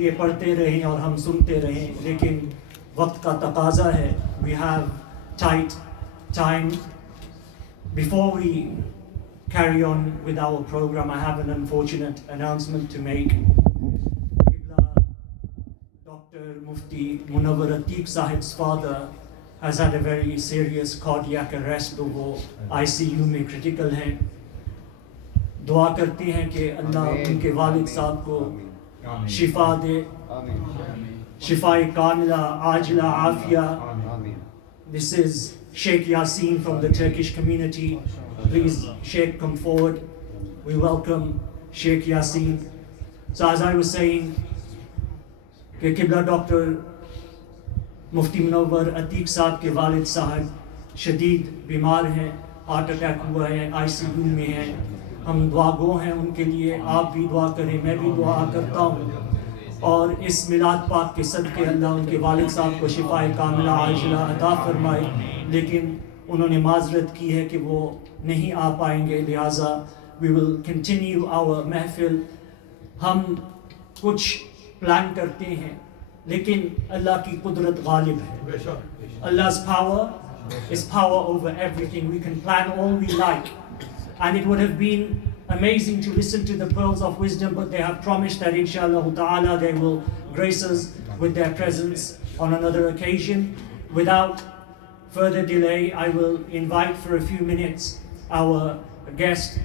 ये पढ़ते रहें और हम सुनते रहें, लेकिन वक्त का तकाजा है. We have tight time. Before we carry on with our program, I have an unfortunate announcement to make. Dr. Mufti Munawwar Atiq Sahib's father has had a very serious cardiac arrest, तो वो ICU में critical हैं. दुआ करते हैं कि अल्लाह उनके वालिद साहब को शिफा दे, शिफाए कामिला आजिला Aafia. This is Sheikh Yasin from the Turkish community. Please, Sheikh, come forward. We welcome Sheikh Yasin. So as I was saying, कि किबला डॉक्टर मुफ्ती मुनव्वर अतीक साहब के वालिद साहब शदीद बीमार हैं, हार्ट अटैक हुआ है, ICU में हैं. हम दुआ गो हैं उनके लिए. आप भी दुआ करें, मैं भी दुआ करता हूँ. और इस मिलाद पाक के सदके अल्लाह उनके वालिद साहब को शिफाए कामिला आजिला अता फरमाए. लेकिन उन्होंने माजरत की है कि वो नहीं आ पाएंगे, लिहाजा वी विल कंटिन्यू आवर महफिल. हम कुछ प्लान करते हैं, लेकिन अल्लाह की कुदरत गालिब है. Allah's power is power over everything. We can plan all we like, and it would have been amazing to listen to the pearls of wisdom, but they have promised that inshallah ta'ala they will grace us with their presence on another occasion. Without further delay, I will invite for a few minutes our guest,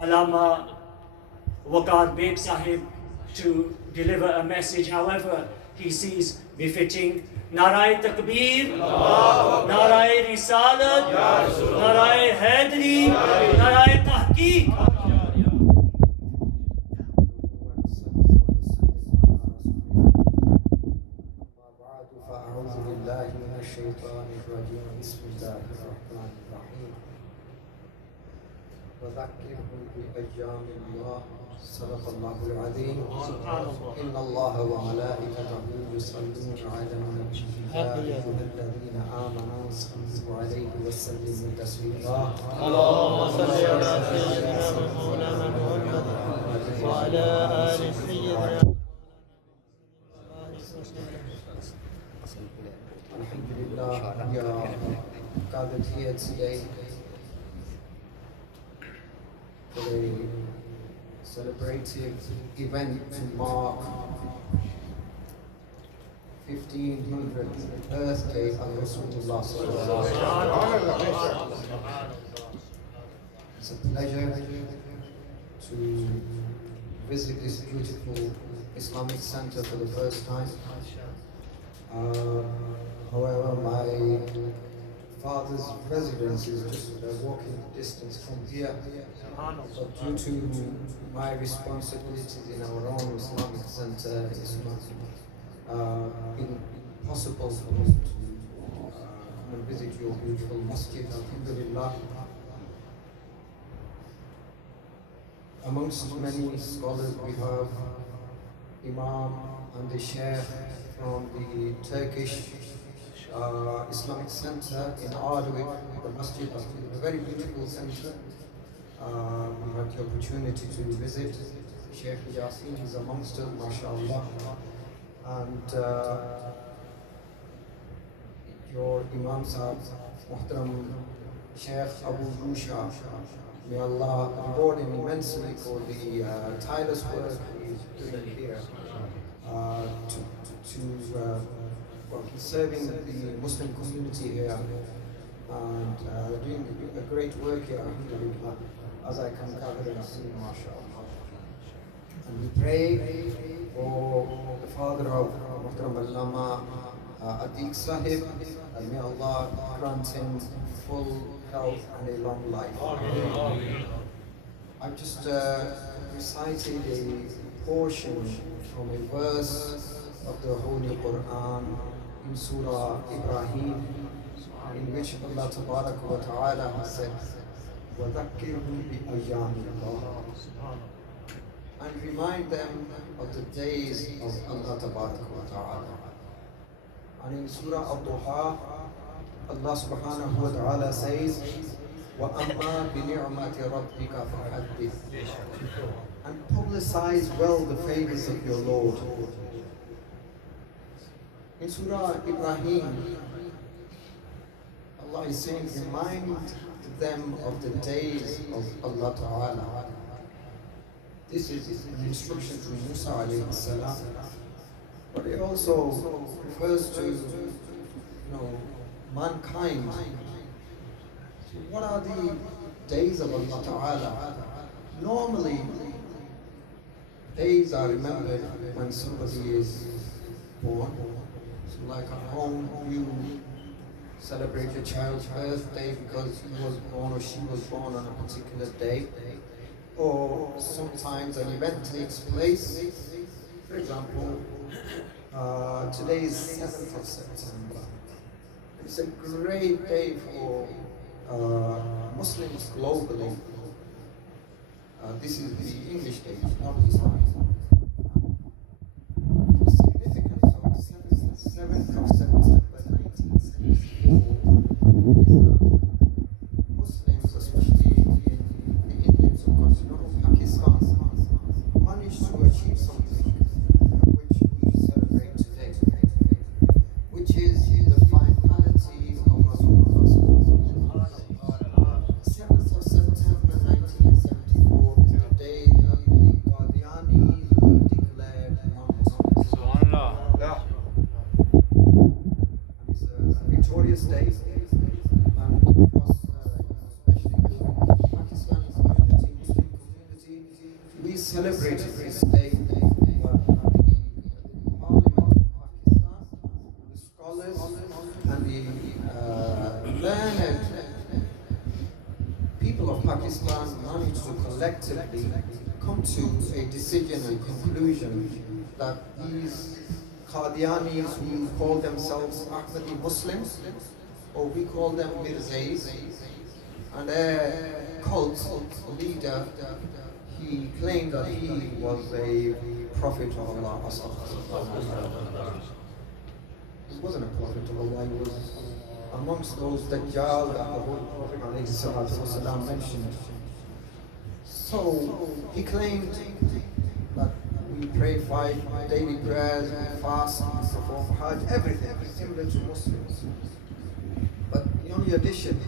Allama Waqar Beg Sahib, to deliver a message however he sees befitting. नाराए तकबीर, नाराए रिसालत, नाराए हैदरी, नाराए तहकीक. صدق الله العظيم. إن الله وملائكته يصلون على النبي يا أيها الذين آمنوا صلوا عليه وسلموا تسليما. اللهم صل على سيدنا مولانا محمد وعلى آل سيدنا. Alhamdulillah, we are gathered here today for a celebrative event to mark 1500th birthday of Rasulullah sallallahu alaihi wasallam. It's a pleasure to visit this beautiful Islamic center for the first time. However, my father's residence is just a walking distance from here. But due to my responsibilities in our own Islamic center, it's not been possible for me to come and visit your beautiful masjid. Alhamdulillah. Amongst many scholars, we have Imam and the Sheikh from the Turkish Islamic Center in Ardwick, the masjid, a very beautiful center. We had the opportunity to visit. Sheikh Yasin is amongst us, mashallah. And your Imam Sahib, Muhtaram Sheikh Abu Yusha, may Allah reward him immensely for the tireless work he is doing here. He's serving the Muslim community here and doing a great work here, alhamdulillah, as I can gather and see, mashallah. And we pray for the father of Muhtaram Allama Atiq Sahib, and may Allah grant him full health and a long life. I've just recited a portion from a verse of the Holy Quran in Surah Ibrahim, in which Allah Tabaraka wa Ta'ala has said, وَذَكِّرْهُمْ بِأَيَّامِ اللَّهِ, and remind them of the days of Allah Tabaraka wa Ta'ala. And in Surah Al-Duha, Allah Subhanahu wa Ta'ala says, وَأَمَّا بِنِعْمَةِ رَبِّكَ فَحَدِّثْ, and publicize well the favors of your Lord. In Surah Ibrahim, Allah is saying, remind them of the days of Allah Ta'ala. This is an instruction to Musa alayhi salam. But it also refers to, mankind. So what are the days of Allah Ta'ala? Normally, days are remembered when somebody is born. So like at home, you celebrate your child's birthday because he was born or she was born on a particular day. Or sometimes an event takes place. For example, today is 7th of September. It's a great day for Muslims globally. This is the English day, not Islamic. The significance of 7th of September 1974 is that Muslims, especially in the Indian subcontinent of Pakistan, managed to achieve something which we celebrate today, which is the finality of Rasulullah. 7th of September 1974 is the day that the Qadianis were declared non-Muslims. And it's a victorious day, and across, especially the Pakistani community, Muslim community, we celebrated this day. But in Parliament of Pakistan, the scholars and the learned people of Pakistan managed to collectively come to a decision and conclusion that these Qadianis who call themselves Ahmadi Muslims, or we call them Mirzais, and their cult leader, he claimed that he was a prophet of Allah. He wasn't a prophet of Allah, he was amongst those Dajjal that the Holy Prophet ﷺ mentioned. So he claimed that we pray 5 daily prayers, we fast, we perform Hajj, everything similar to Muslims. But the only addition,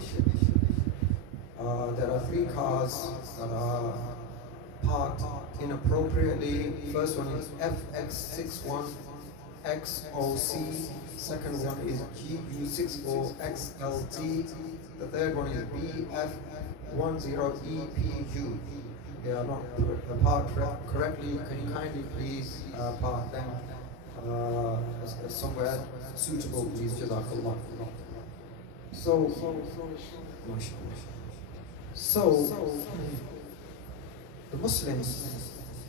there are 3 cars that are parked inappropriately. First one is FX61 XOC, second one is GU64XLT, the third one is BF10EPU. They are not parked correctly. Can you kindly please park them somewhere suitable, please? Jazakallah. So, the Muslims,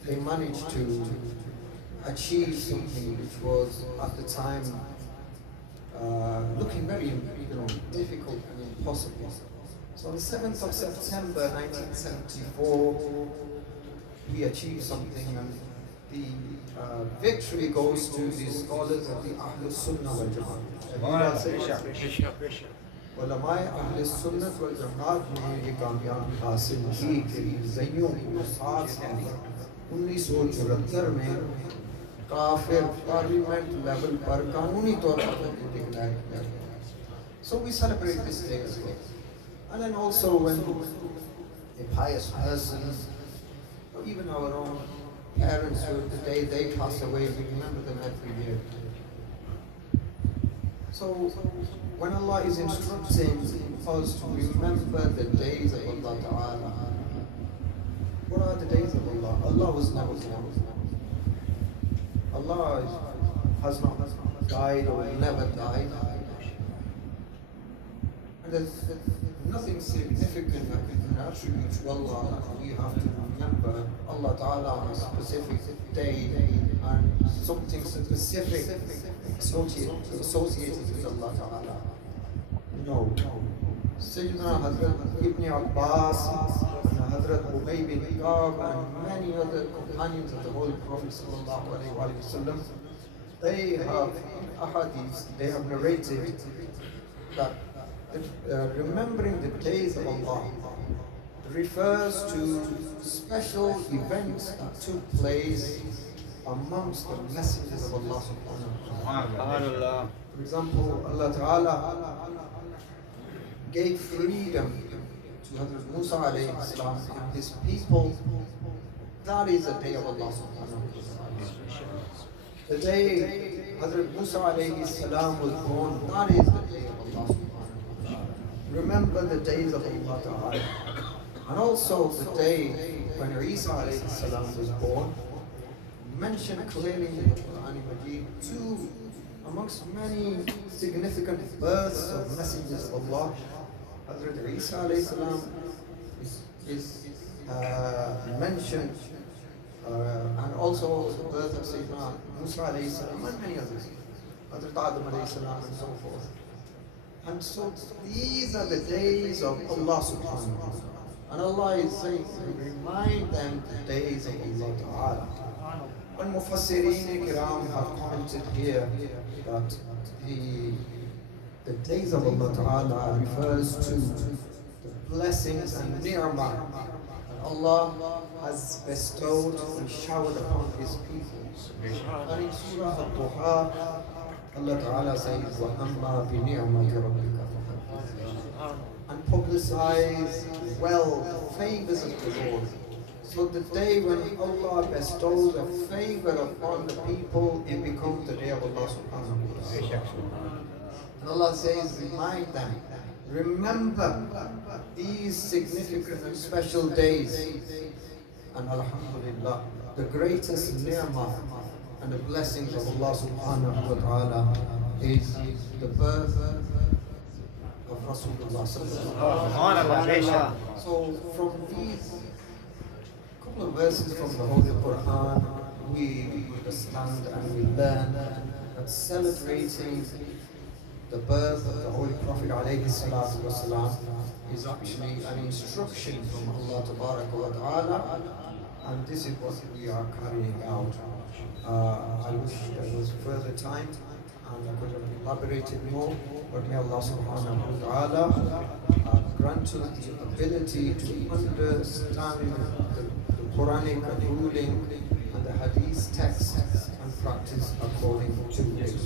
they managed to achieve something which was at the time looking very difficult and impossible. So on the 7th of September 1974, we achieved something, and the victory goes to the scholars of the Ahlus Sunnah wal Jama'at. उलमाए अहले सुन्नत वल जमात ने ये कामयाबी हासिल की कि ज़ैयों को साथ हैं 1974 में काफिर पार्लियामेंट लेवल पर कानूनी तौर पर डिक्लेयर किया गया. So we celebrate this day as well. And then also when a pious person, or even our own parents, the day they pass away, we remember them every year. So when Allah is instructing us to remember the days of Allah Ta'ala, what are the days of Allah? Allah was never born. Allah has not died or never died. And there's nothing significant that we can attribute to Allah that we have to remember Allah Ta'ala on a specific day and something specific associated with Allah Ta'ala. No. Sayyidina Hazrat Ibn Abbas, Hazrat Ubay bin Ka'b, and many other companions of the Holy Prophet Sallallahu Alaihi Wasallam, they have ahadith, they have narrated that remembering the days of Allah, refers to special events that took place amongst the messengers of Allah subhanahu wa ta'ala. For example, Allah Ta'ala gave freedom to Hazrat Musa alayhi salam and his people. That is the day of Allah subhanahu wa ta'ala. The day Hazrat Musa alayhi salam was born, that is the day of Allah subhanahu wa ta'ala. Remember the days of Allah Ta'ala. And also the day when Isa alayhi salam was born, mentioned clearly in the Quran Majid, two amongst many significant births of messengers of Allah. Hazrat Isa alayhi salam is mentioned, and also the birth of Sayyidina Musa alayhi salam and many others, Hazrat Adam alayhi salam and so forth. And so these are the days of Allah subhanahu wa ta'ala. And Allah is saying, remind them the days of Allah Ta'ala. When Mufassirin Kiram have commented here that the days of Allah Ta'ala refers to the blessings and ni'mah that Allah has bestowed and showered upon His people. And in Surah Al-Duha, Allah Ta'ala says, وَأَمَّا بِنِعْمَةِ رَبِّكَ فَحَدِّثْ, and publicize well the favors of the Lord. So the day when Allah bestows a favor upon the people, it becomes the day of Allah subhanahu wa ta'ala. And Allah says, remind them, remember these significant and special days. And Alhamdulillah, the greatest ni'mah and the blessings of Allah subhanahu wa ta'ala is the birth of Rasulullah sallallahu alaihi wasallam. So from these couple of verses from the Holy Quran, we understand and we learn that celebrating the birth of the Holy Prophet alayhi salatu wasalam is actually an instruction from Allah tabaraka wa ta'ala, and this is what we are carrying out. I wish there was further time and I could have elaborated more, but may Allah subhanahu wa ta'ala grant us the ability to understand the Quranic ruling and the Hadith text and practice according to it.